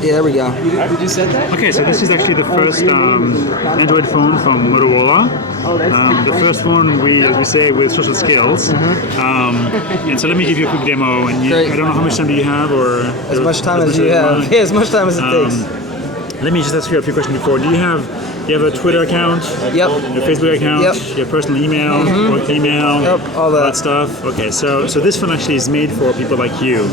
Yeah, there we go. Okay, so this is actually the first Android phone from Motorola. The first phone, as we say, with social skills. And so let me give you a quick demo. And I don't know how much time do you have, or as much time as you have. Yeah, as much time as it takes. Let me just ask you a few questions before. Do you have a Twitter account? Yep. Your Facebook account? Yep. Your personal email? Work email? Yep, all that stuff? Okay, so this phone actually is made for people like you.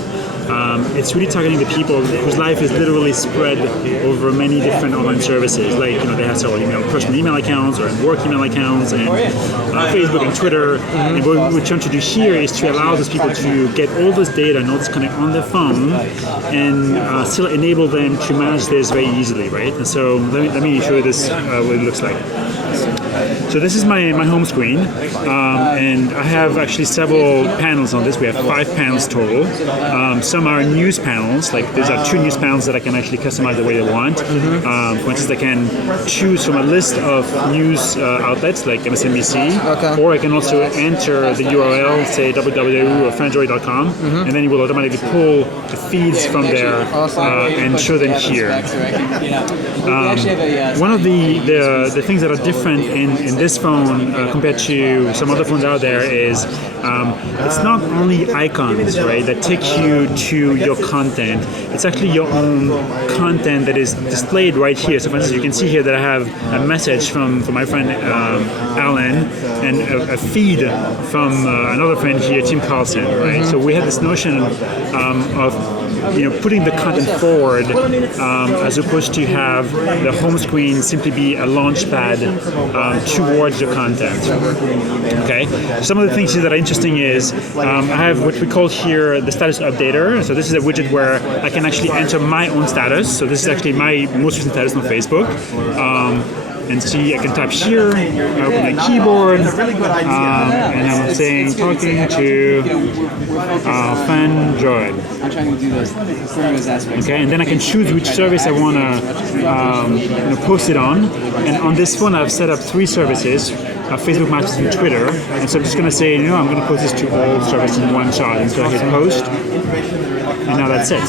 It's really targeting the people whose life is literally spread over many different online services. Like, they have several personal email accounts or work email accounts and Facebook and Twitter. And what we're trying to do here is to allow those people to get all this data and all this content on their phone and still enable them to manage this very easily, right? And so let me show you this, what it looks like. So this is my home screen, and I have actually several panels on this. We have 5 panels total. Some are news panels, like there's 2 news panels that I can actually customize the way I want. For instance, I can choose from a list of news outlets like MSNBC, or I can also enter the URL, say www.fanjoy.com, and then it will automatically pull the feeds from there and show them here. One of the things that are different in this phone compared to some other phones out there is it's not only icons, right, that take you to your content. It's actually your own content that is displayed right here. So for instance, you can see here that I have a message from my friend Alan and a feed from another friend here, Tim Carlson, right? So we have this notion of putting the content forward as opposed to have the home screen simply be a launch pad towards your content. Okay. Some of the things that are interesting is I have what we call here the status updater. So this is a widget where I can actually enter my own status. So this is actually my most recent status on Facebook. And see, I can type here, I open my keyboard, and I'm saying, talking to FanJoy. I'm trying to do those aspects. Okay, and then I can choose which service I want to post it on. And on this phone, I've set up 3 services. Facebook, Maps, and Twitter. And so I'm just going to say, I'm going to post this to all services in one shot. And so I hit post. And now that's it.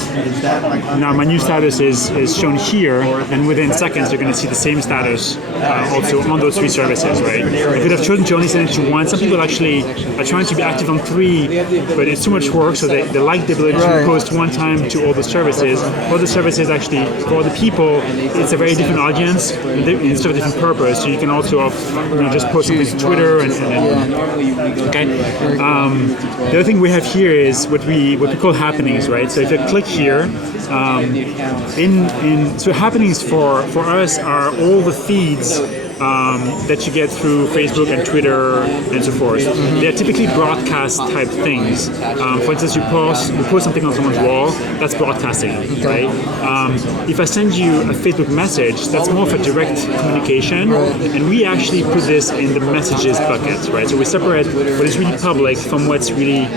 Now my new status is shown here, and within seconds you're going to see the same status also on those 3 services, right? I could have chosen to only send it to 1. Some people actually are trying to be active on 3, but it's too much work, so they like the ability to post one time to all the services. Other services actually, for other people, it's a very different audience, it's a different purpose, so you can also just post something to Twitter and okay. The other thing we have here is what we call happenings, right? So if you click here, so happenings for us are all the feeds that you get through Facebook and Twitter and so forth. They're typically broadcast type things. For instance, you post something on someone's wall, that's broadcasting, right? If I send you a Facebook message, that's more of a direct communication, and we actually put this in the messages bucket, right? So we separate what is really public from what's really,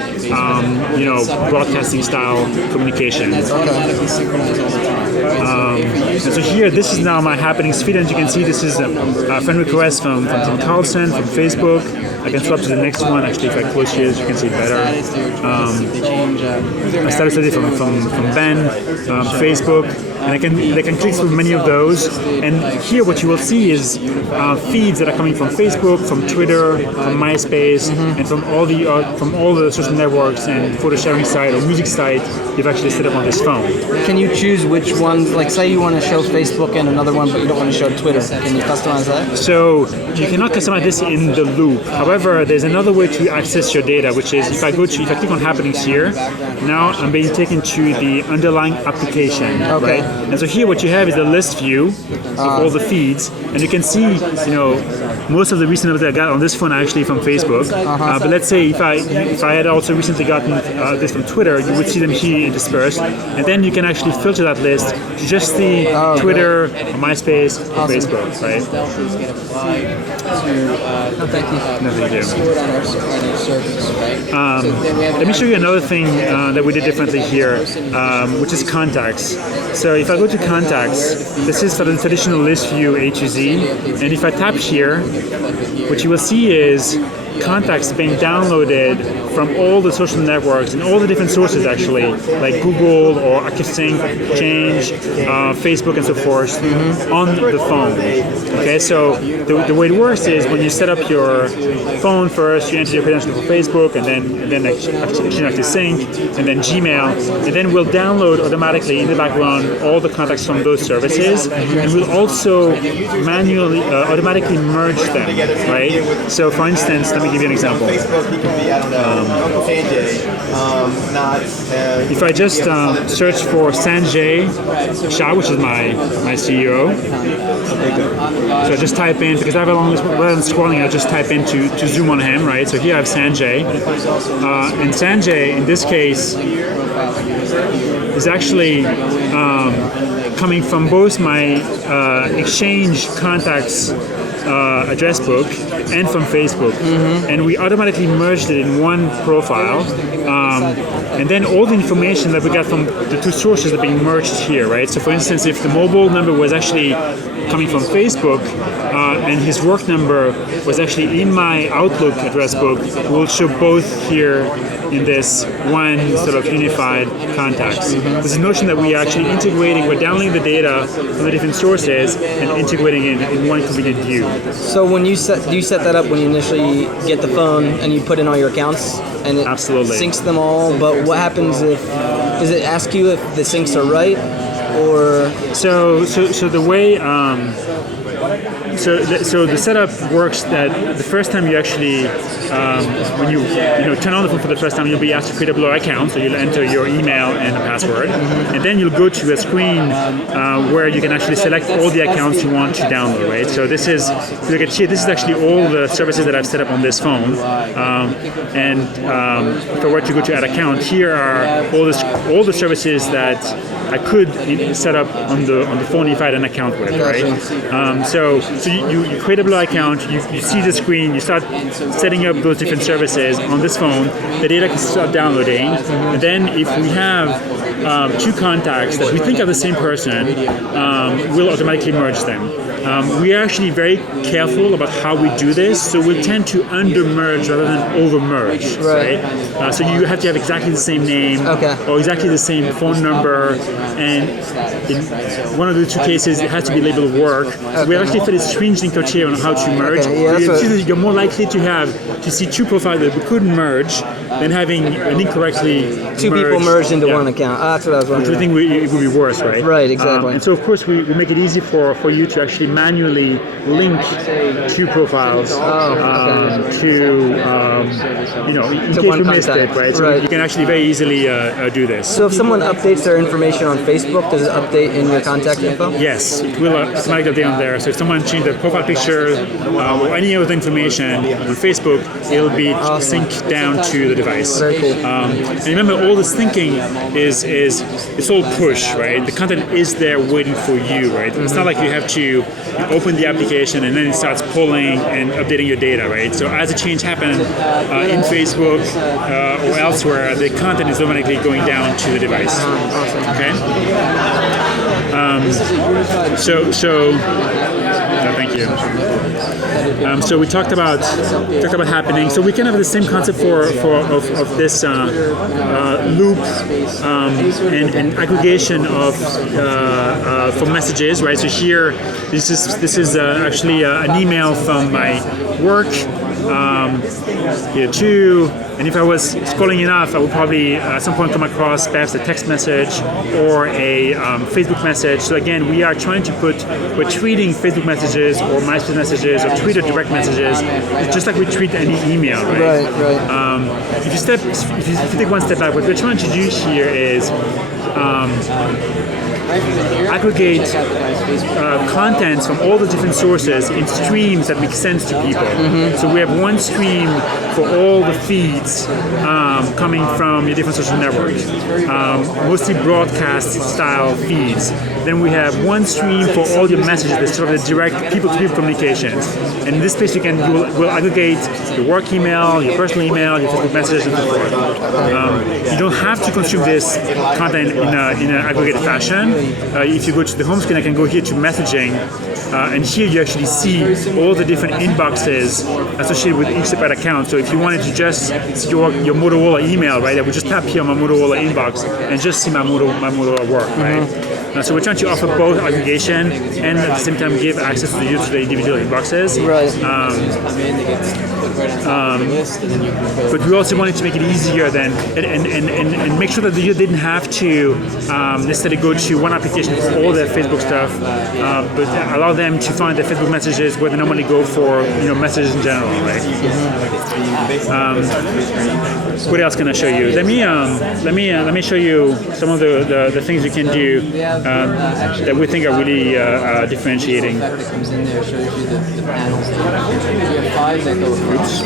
broadcasting style communication. And so here, this is now my happenings feed, and you can see this is a friend request from Tim Carlson from Facebook. I can swap to the next one. Actually, if I close here, you can see it better. A status update from Ben, Facebook, and they can click through many of those. And here, what you will see is feeds that are coming from Facebook, from Twitter, from MySpace, and from all the social networks and photo sharing site or music site you've actually set up on this phone. Can you choose which ones? Like, say you want to show Facebook and another one, but you don't want to show Twitter. Can you customize that? So you cannot customize this in the loop. However, there's another way to access your data, which is if I click on happenings here, now I'm being taken to the underlying application, right? And so here what you have is the list view of all the feeds, and you can see, most of the recent updates I got on this phone are actually from Facebook. But let's say if I had also recently gotten this from Twitter, you would see them here dispersed, and then you can actually filter that list to just see Twitter, or MySpace, or Facebook, right? Thank you. No, thank you. Let me show you another thing that we did differently here, which is contacts. So if I go to contacts, this is sort of the traditional list view A to Z, and if I tap here, what you will see is contacts being downloaded from all the social networks and all the different sources actually, like Google or ActiveSync, Change, Facebook, and so forth, on the phone. Okay, so the way it works is when you set up your phone first, you enter your credentials for Facebook, and then ActiveSync, and then Gmail, and then we'll download automatically in the background all the contacts from those services, and we'll also manually, automatically merge them, right? So for instance, let me give you an example. If I just search for Sanjay Shah, which is my CEO, so I just type in, because I have a long list, rather than scrolling, I just type in to zoom on him, right? So here I have Sanjay, and Sanjay, in this case, is actually coming from both my Exchange contacts address book and from Facebook, and we automatically merged it in one profile, and then all the information that we got from the two sources are being merged here, right? So for instance, if the mobile number was actually coming from Facebook, and his work number was actually in my Outlook address book, we'll show both here in this one sort of unified contacts. There's a notion that we are actually integrating, we're downloading the data from the different sources and integrating it in one convenient view. So when do you set that up when you initially get the phone and you put in all your accounts and it Absolutely. syncs them all? But what happens does it ask you if the syncs are right, or? So the way So the setup works that the first time you actually, when you turn on the phone for the first time, you'll be asked to create a blur account. So you'll enter your email and a password, and then you'll go to a screen where you can actually select all the accounts you want to download. Right. So this is, if you look at here, this is actually all the services that I've set up on this phone. If I were to go to add account, here are all the services that I could set up on the phone if I had an account with, right? So you create a blur account, you see the screen, you start setting up those different services on this phone, the data can start downloading, and then if we have two contacts that we think are the same person, we'll automatically merge them. We are actually very careful about how we do this, so we'll tend to under-merge rather than over-merge, right? So you have to have exactly the same name, or exactly the same phone number, and in one of the two cases, it has to be labeled work. So we actually put a stringing criteria on how to merge. You're more likely to see two profiles that we couldn't merge than having an incorrectly two people merged into one account. That's what I was wondering. Which we think it would be worse, right? Right, exactly. And so, of course, we make it easy for you to actually manually link two profiles in case you missed it, right? So you can actually very easily do this. So if someone updates their information on Facebook, does it update in your contact info? Yes, it will automatically update on there. So if someone changed their profile picture or any other information on Facebook, it'll be synced down to the device. Very cool. And remember, all this thinking is it's all push, right? The content is there waiting for you, right? It's not like you have to open the application and then it starts pulling and updating your data, right? So as a change happens in Facebook or elsewhere, the content is automatically going down to the device. Okay. Thank you. So we talked about happening. So we can have the same concept of this loop and aggregation for messages, right? So here, this is actually an email from my work. Here too, and if I was scrolling enough, I would probably at some point come across perhaps a text message or a Facebook message. So again, we're treating Facebook messages or MySpace messages or Twitter direct messages just like we treat any email, right? Right. If you take one step back, what we're trying to do here is aggregate contents from all the different sources in streams that make sense to people. So we have one stream for all the feeds coming from your different social networks, mostly broadcast style feeds. Then we have one stream for all your messages, the sort of the direct people-to-people communications. And in this space, we'll aggregate your work email, your personal email, your Facebook messages, and so forth. You don't have to consume this content in an aggregated fashion. if you go to the home screen, I can go here to messaging, and here you actually see all the different inboxes associated with each separate account. So if you wanted to just see your Motorola email, right, I would just tap here on my Motorola inbox and just see my Motorola work, right? So we're trying to offer both aggregation and at the same time give access to the user to the individual inboxes. Right. But we also wanted to make it easier then and make sure that you didn't have to necessarily go to one application for all their Facebook stuff, but allow them to find their Facebook messages where they normally go for messages in general, right? What else can I show you? Let me show you some of the things you can do that we think are really differentiating. That comes in there shows you the panels. We have 5 that go across.